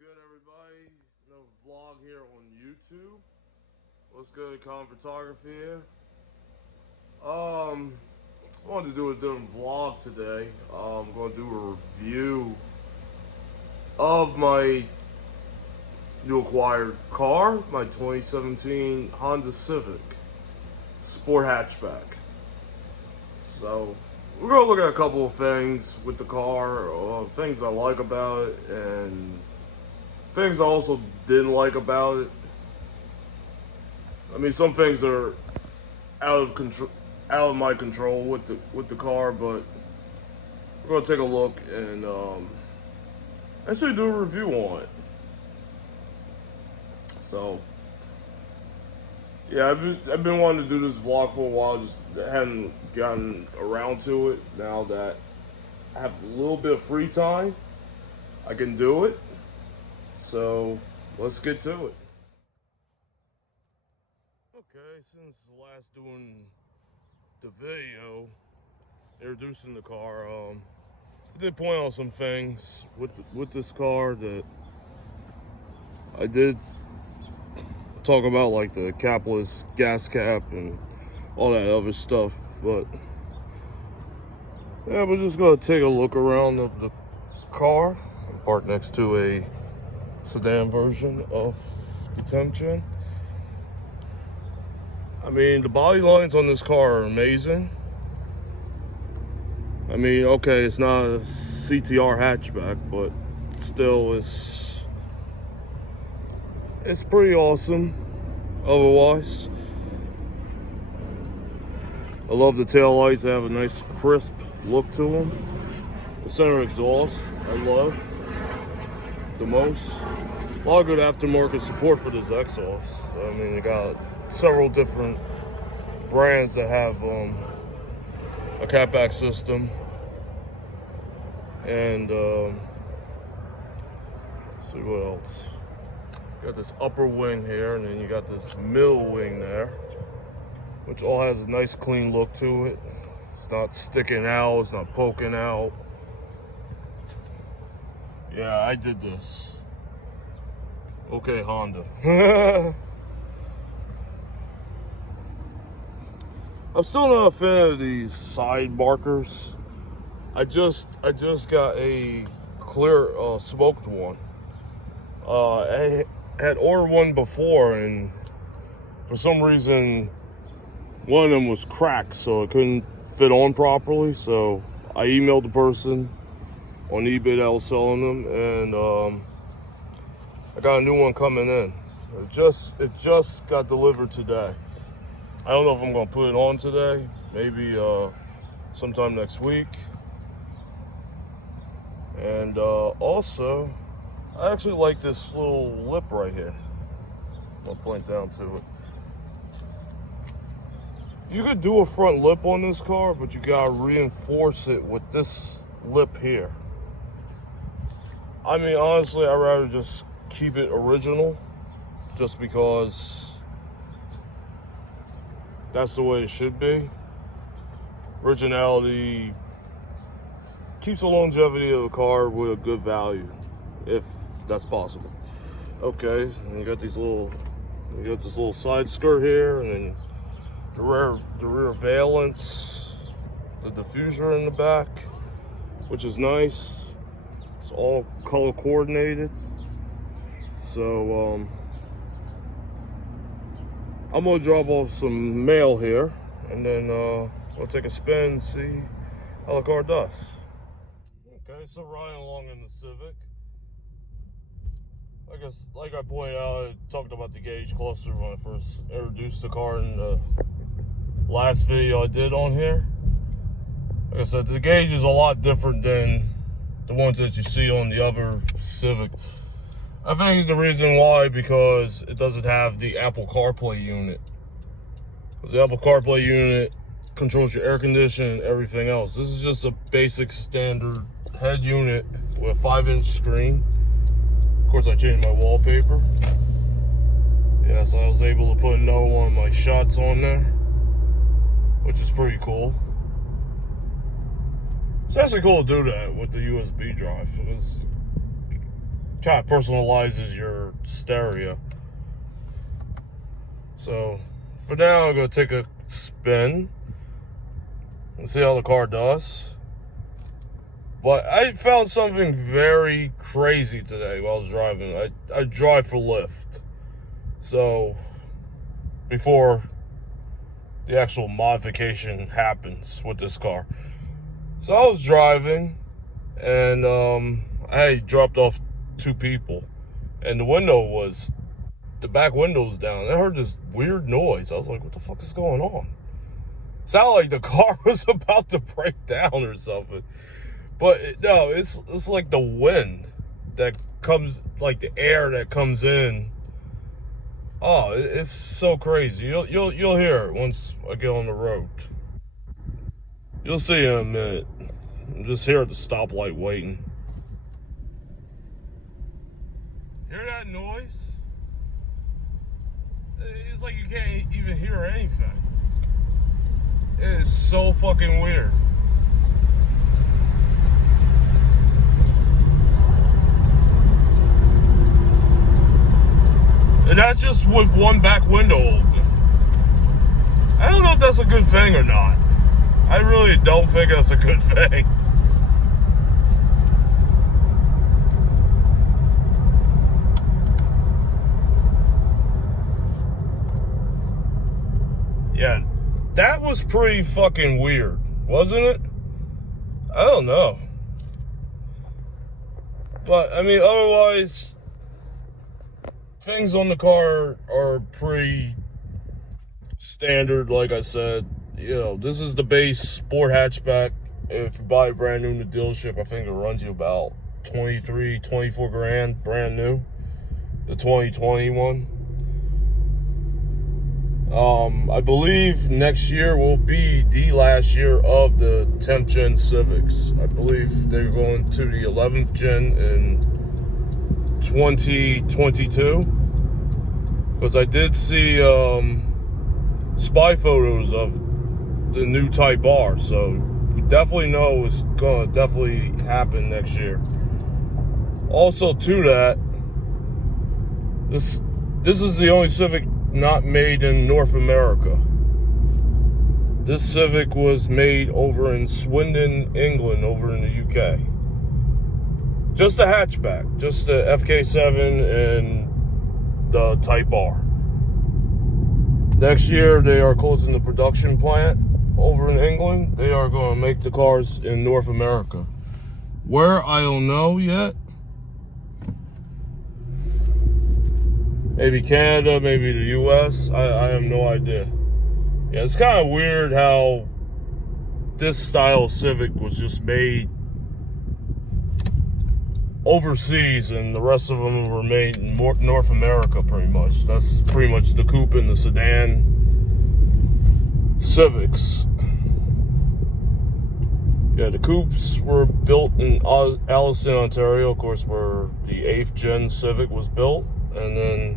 good, everybody? Another vlog here on YouTube. What's good, Common Photography here? I wanted to do a different vlog today. I'm going to do a review of my new acquired car, my 2017 Honda Civic Sport Hatchback. So we're going to look at a couple of things with the car, things I like about it, and things I also didn't like about it. I mean, some things are out of my control with the car, but we're gonna take a look and actually do a review on it. So yeah, I've been wanting to do this vlog for a while, just hadn't gotten around to it. Now that I have a little bit of free time, I can do it. So let's get to it. Okay, since last doing the video introducing the car, I did point out some things with this car that I did talk about, like the capless gas cap and all that other stuff. But yeah, we're just gonna take a look around of the car. I'm parked next to a sedan version of the 10th gen. I mean, the body lines on this car are amazing. I mean, okay, it's not a CTR hatchback, but still it's pretty awesome otherwise. I love the taillights. They have a nice crisp look to them. The center exhaust I love the most. A lot of good aftermarket support for this exhaust. I mean, you got several different brands that have a catback system, and let's see what else. You got this upper wing here, and then you got this middle wing there, which all has a nice clean look to it. It's not sticking out, it's not poking out. Yeah, I did this. Okay, Honda. I'm still not a fan of these side markers. I just got a clear smoked one. I had ordered one before, and for some reason one of them was cracked, so it couldn't fit on properly. So I emailed the person on eBay that was selling them, and I got a new one coming in. It just got delivered today. I don't know if I'm gonna put it on today, maybe sometime next week. And also, I actually like this little lip right here. I'll point down to it. You could do a front lip on this car, but you gotta reinforce it with this lip here. I mean, honestly, I'd rather just keep it original, just because that's the way it should be. Originality keeps the longevity of the car with a good value, if that's possible. Okay, and you got this little side skirt here, and then the rear valance, the diffuser in the back, which is nice. It's all color coordinated. So I'm gonna drop off some mail here, and then we'll take a spin and see how the car does. Okay, so riding along in the Civic. Like I pointed out, I talked about the gauge cluster when I first introduced the car in the last video I did on here. Like I said, the gauge is a lot different than the ones that you see on the other Civic. I think the reason why, because it doesn't have the Apple CarPlay unit. Because the Apple CarPlay unit controls your air conditioning and everything else. This is just a basic standard head unit with a 5-inch screen. Of course, I changed my wallpaper. Yeah, so I was able to put another one of my shots on there, which is pretty cool. It's actually cool to do that with the USB drive, because kind of personalizes your stereo. So for now, I'm gonna take a spin and see how the car does. But I found something very crazy today while I was driving. I drive for Lyft. So before the actual modification happens with this car. So I was driving and I dropped off 2 people and the back window was down. I heard this weird noise. I was like, what the fuck is going on? Sounded like the car was about to break down or something. But no, it's like the wind that comes, like the air that comes in. Oh, it's so crazy. You'll hear it once I get on the road. You'll see in a minute. I'm just here at the stoplight waiting. Hear that noise? It's like you can't even hear anything. It is so fucking weird. And that's just with one back window open. I don't know if that's a good thing or not. I really don't think that's a good thing. Yeah, that was pretty fucking weird, wasn't it? I don't know. But, I mean, otherwise, things on the car are pretty standard, like I said. You know, this is the base sport hatchback. If you buy it brand new in the dealership, I think it runs you about 23, 24 grand, brand new. The 2021. I believe next year will be the last year of the 10th gen Civics. I believe they're going to the 11th gen in 2022. Because I did see spy photos of the new Type R, so we definitely know it's gonna definitely happen next year. Also to that, this is the only Civic not made in North America. This Civic was made over in Swindon, England, over in the UK. Just a hatchback, just the FK7 and the Type R. Next year, they are closing the production plant over in England. They are going to make the cars in North America. Where, I don't know yet. Maybe Canada, maybe the US. I have no idea. Yeah, it's kind of weird how this style Civic was just made overseas and the rest of them were made in North America pretty much. That's pretty much the coupe and the sedan Civics. Yeah, the coupes were built in Alliston, Ontario, of course, where the 8th gen Civic was built. And then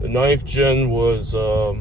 the 9th gen was, I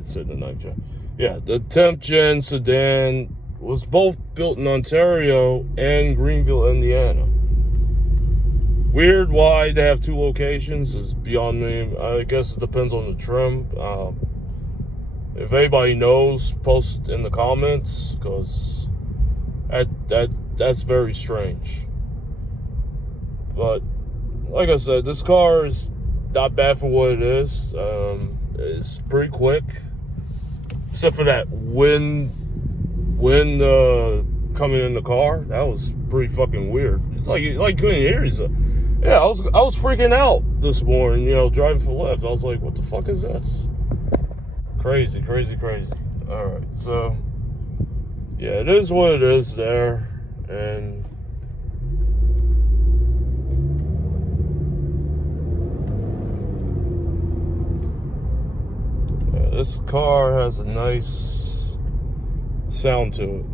said the 9th gen. Yeah, the 10th gen sedan was both built in Ontario and Greenville, Indiana. Weird why they have 2 locations is beyond me. I guess it depends on the trim. If anybody knows, post in the comments, because that's very strange. But like I said, this car is not bad for what it is. It's pretty quick, except for that wind coming in the car. That was pretty fucking weird. It's like you couldn't hear yourself. Yeah, I was freaking out this morning, driving for Lyft. I was like, what the fuck is this? Crazy. All right, so yeah, it is what it is there, and this car has a nice sound to it.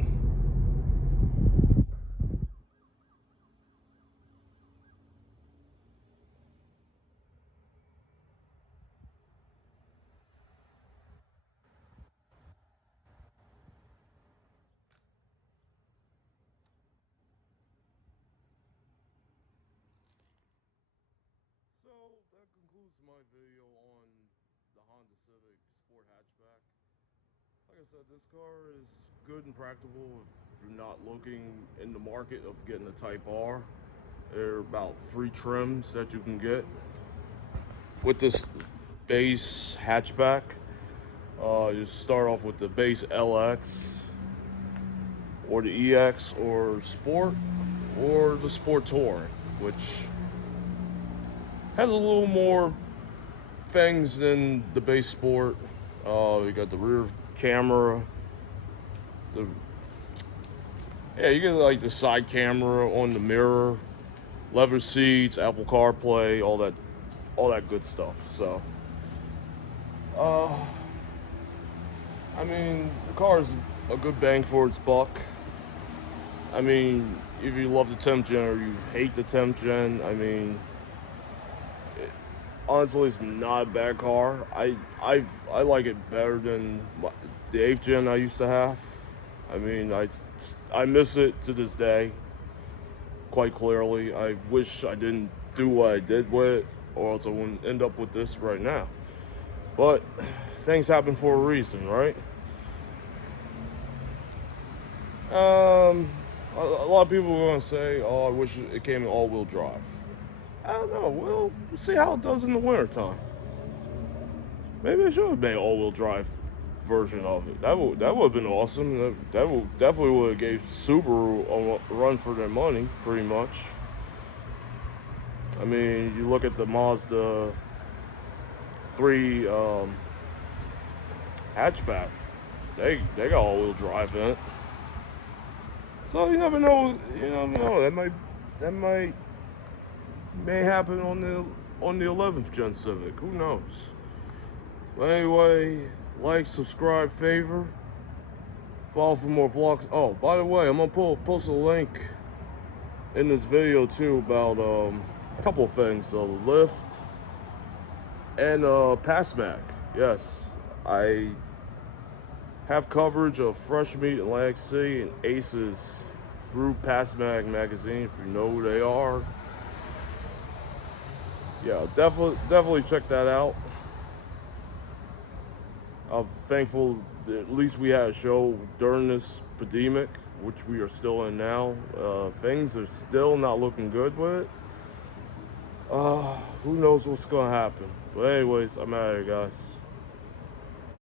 sport hatchback. Like I said, this car is good and practical if you're not looking in the market of getting a Type R. There are about 3 trims that you can get with this base hatchback. You start off with the base LX or the EX or Sport or the Sport Touring, which has a little more things than the base Sport. You got the rear camera, you get like the side camera on the mirror, leather seats, Apple CarPlay, all that good stuff. So, I mean, the car is a good bang for its buck. I mean, if you love the 10th gen or you hate the 10th gen, I mean, honestly, it's not a bad car. I like it better than the 8th gen I used to have. I mean, I miss it to this day, quite clearly. I wish I didn't do what I did with it, or else I wouldn't end up with this right now. But things happen for a reason, right? A lot of people are going to say, oh, I wish it came in all-wheel drive. I don't know. We'll see how it does in the wintertime. Maybe I should have made an all-wheel drive version of it. That would have been awesome. That definitely would have gave Subaru a run for their money, pretty much. I mean, you look at the Mazda 3 hatchback. They got all-wheel drive in it. So you never know. You never know. That may happen on the 11th gen Civic. Who knows? But anyway, like, subscribe, favor, follow for more vlogs. Oh, by the way, I'm gonna post a link in this video too about a couple of things: Lyft and PassMag. Yes, I have coverage of Fresh Meat, Atlantic City, and Aces through PassMag magazine. If you know who they are, yeah, definitely check that out. I'm thankful that at least we had a show during this pandemic, which we are still in now. Things are still not looking good with it. Who knows what's gonna happen? But anyways, I'm out of here, guys.